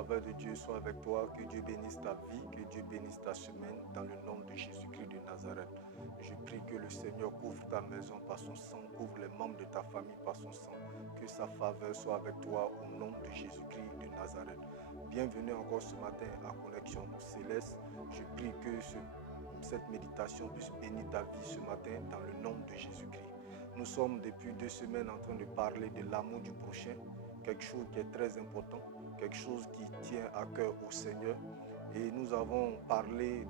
faveur de Dieu soit avec toi, que Dieu bénisse ta vie, que Dieu bénisse ta semaine, dans le nom de Jésus-Christ de Nazareth. Je prie que le Seigneur couvre ta maison par son sang, couvre les membres de ta famille par son sang, que sa faveur soit avec toi au nom de Jésus-Christ de Nazareth. Bienvenue encore ce matin à Connexion Céleste. Je prie que cette méditation puisse bénir ta vie ce matin dans le nom de Jésus-Christ. Nous sommes depuis 2 semaines en train de parler de l'amour du prochain, quelque chose qui est très important, quelque chose qui tient à cœur au Seigneur. Et nous avons parlé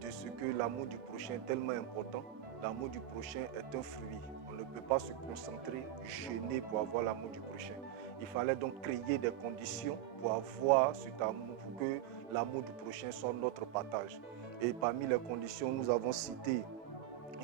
de ce que l'amour du prochain est tellement important. L'amour du prochain est un fruit. On ne peut pas se concentrer, jeûner pour avoir l'amour du prochain. Il fallait donc créer des conditions pour avoir cet amour, pour que l'amour du prochain soit notre partage. Et parmi les conditions, nous avons cité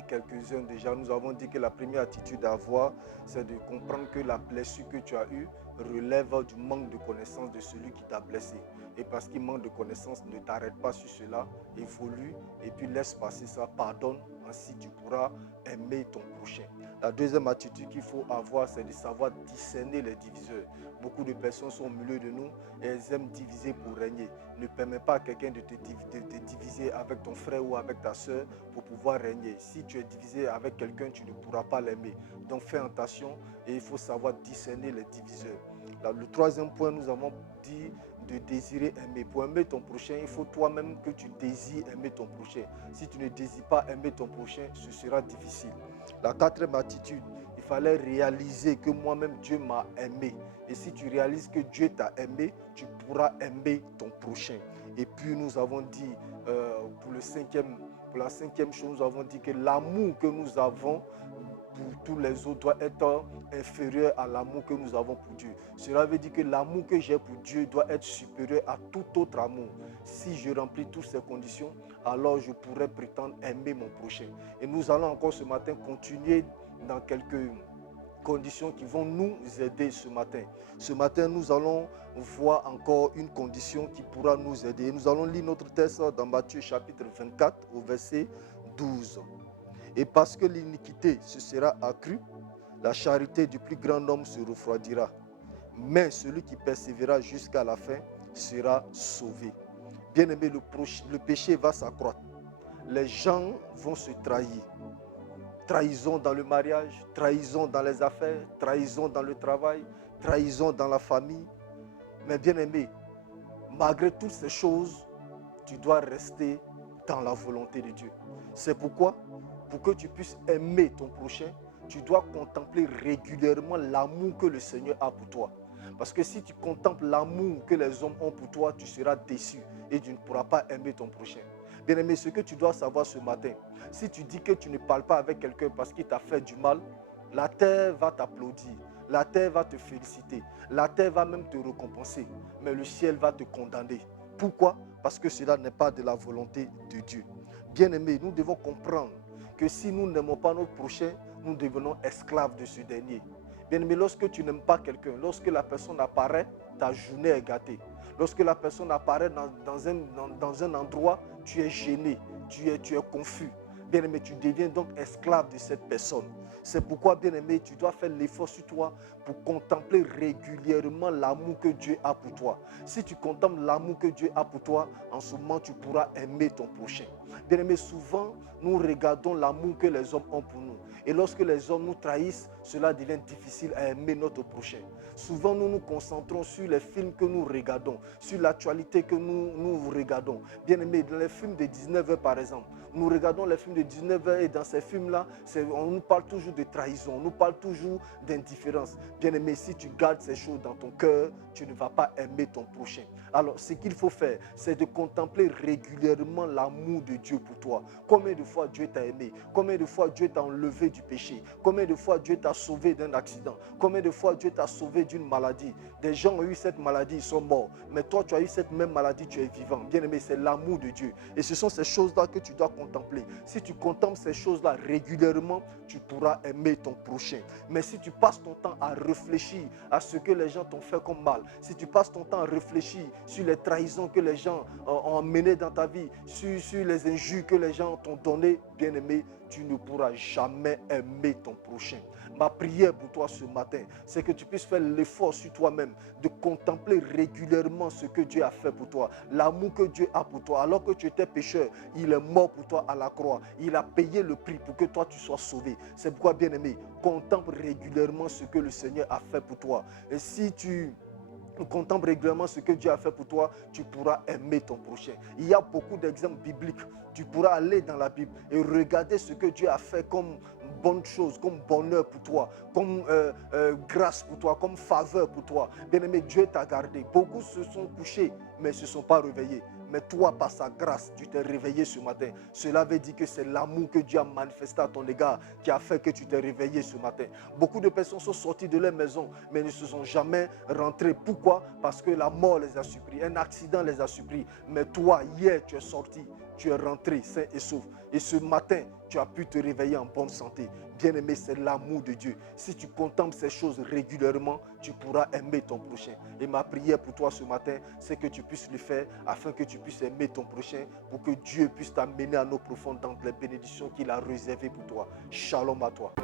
quelques-uns déjà. Nous avons dit que la première attitude à avoir, c'est de comprendre que la blessure que tu as eue relève du manque de connaissance de celui qui t'a blessé. Et parce qu'il manque de connaissance, ne t'arrête pas sur cela, évolue et puis laisse passer ça, pardonne, ainsi tu pourras aimer ton prochain. La deuxième attitude qu'il faut avoir, c'est de savoir discerner les diviseurs. Beaucoup de personnes sont au milieu de nous et elles aiment diviser pour régner. Ne permets pas à quelqu'un de te diviser avec ton frère ou avec ta soeur pour pouvoir régner. Si tu es divisé avec quelqu'un, tu ne pourras pas l'aimer. Donc fais attention et il faut savoir discerner les diviseurs. Là, le troisième point, nous avons dit de désirer aimer. Pour aimer ton prochain, il faut toi-même que tu désires aimer ton prochain. Si tu ne désires pas aimer ton prochain, ce sera difficile. La quatrième attitude, il fallait réaliser que moi-même Dieu m'a aimé. Et si tu réalises que Dieu t'a aimé, tu pourras aimer ton prochain. Et puis nous avons dit, pour la cinquième chose, nous avons dit que l'amour que nous avons pour tous les autres doit être inférieur à l'amour que nous avons pour Dieu. Cela veut dire que l'amour que j'ai pour Dieu doit être supérieur à tout autre amour. Si je remplis toutes ces conditions, alors je pourrais prétendre aimer mon prochain. Et nous allons encore ce matin continuer dans quelques conditions qui vont nous aider ce matin. Ce matin, nous allons voir encore une condition qui pourra nous aider. Nous allons lire notre texte dans Matthieu chapitre 24 au verset 12. Et parce que l'iniquité se sera accrue, la charité du plus grand homme se refroidira. Mais celui qui persévérera jusqu'à la fin sera sauvé. Bien-aimé, le péché va s'accroître. Les gens vont se trahir. Trahison dans le mariage, trahison dans les affaires, trahison dans le travail, trahison dans la famille. Mais bien-aimé, malgré toutes ces choses, tu dois rester dans la volonté de Dieu. C'est pourquoi, pour que tu puisses aimer ton prochain, tu dois contempler régulièrement l'amour que le Seigneur a pour toi. Parce que si tu contemples l'amour que les hommes ont pour toi, tu seras déçu et tu ne pourras pas aimer ton prochain. Bien-aimé, ce que tu dois savoir ce matin, si tu dis que tu ne parles pas avec quelqu'un parce qu'il t'a fait du mal, la terre va t'applaudir, la terre va te féliciter, la terre va même te récompenser, mais le ciel va te condamner. Pourquoi? Parce que cela n'est pas de la volonté de Dieu. Bien-aimés, nous devons comprendre que si nous n'aimons pas notre prochain, nous devenons esclaves de ce dernier. Bien-aimé, lorsque tu n'aimes pas quelqu'un, lorsque la personne apparaît, ta journée est gâtée. Lorsque la personne apparaît dans un endroit, tu es gêné, tu es confus. Bien-aimé, tu deviens donc esclave de cette personne. C'est pourquoi, bien-aimé, tu dois faire l'effort sur toi pour contempler régulièrement l'amour que Dieu a pour toi. Si tu contemples l'amour que Dieu a pour toi, en ce moment, tu pourras aimer ton prochain. Bien-aimé, souvent, nous regardons l'amour que les hommes ont pour nous. Et lorsque les hommes nous trahissent, cela devient difficile à aimer notre prochain. Souvent, nous nous concentrons sur les films que nous regardons, sur l'actualité que nous regardons. Bien-aimé, dans les films de 19h, par exemple, nous regardons les films de 19h et dans ces films-là, on nous parle toujours de trahison, on nous parle toujours d'indifférence. Bien-aimé, si tu gardes ces choses dans ton cœur, tu ne vas pas aimer ton prochain. Alors, ce qu'il faut faire, c'est de contempler régulièrement l'amour de Dieu pour toi. Combien de fois Dieu t'a aimé? Combien de fois Dieu t'a enlevé du péché? Combien de fois Dieu t'a sauvé d'un accident? Combien de fois Dieu t'a sauvé d'une maladie? Des gens ont eu cette maladie, ils sont morts. Mais toi, tu as eu cette même maladie, tu es vivant. Bien-aimé, c'est l'amour de Dieu. Et ce sont ces choses-là que tu dois contempler. Si tu contemples ces choses-là régulièrement, tu pourras aimer ton prochain. Mais si tu passes ton temps à réfléchir à ce que les gens t'ont fait comme mal, si tu passes ton temps à réfléchir sur les trahisons que les gens ont menées dans ta vie, sur les injures que les gens t'ont données, bien-aimé, tu ne pourras jamais aimer ton prochain. Ma prière pour toi ce matin, c'est que tu puisses faire l'effort sur toi-même de contempler régulièrement ce que Dieu a fait pour toi, l'amour que Dieu a pour toi. Alors que tu étais pécheur, il est mort pour toi à la croix. Il a payé le prix pour que toi tu sois sauvé. C'est pourquoi, bien-aimé, contemple régulièrement ce que le Seigneur a fait pour toi. Et si tu contemple régulièrement ce que Dieu a fait pour toi, tu pourras aimer ton prochain. Il y a beaucoup d'exemples bibliques. Tu pourras aller dans la Bible et regarder ce que Dieu a fait comme bonne chose, comme bonheur pour toi, comme grâce pour toi, comme faveur pour toi. Bien-aimé, Dieu t'a gardé. Beaucoup se sont couchés, mais ne se sont pas réveillés. Mais toi, par sa grâce, tu t'es réveillé ce matin. Cela veut dire que c'est l'amour que Dieu a manifesté à ton égard qui a fait que tu t'es réveillé ce matin. Beaucoup de personnes sont sorties de leur maison, mais ne se sont jamais rentrées. Pourquoi? Parce que la mort les a surpris, un accident les a surpris. Mais toi, hier, tu es sorti, tu es rentré sain et sauf. Et ce matin, tu as pu te réveiller en bonne santé. Bien-aimé, c'est l'amour de Dieu. Si tu contemples ces choses régulièrement, tu pourras aimer ton prochain. Et ma prière pour toi ce matin, c'est que tu puisses le faire afin que tu puisses aimer ton prochain, pour que Dieu puisse t'amener à nos profondes dans les bénédictions qu'il a réservées pour toi. Shalom à toi.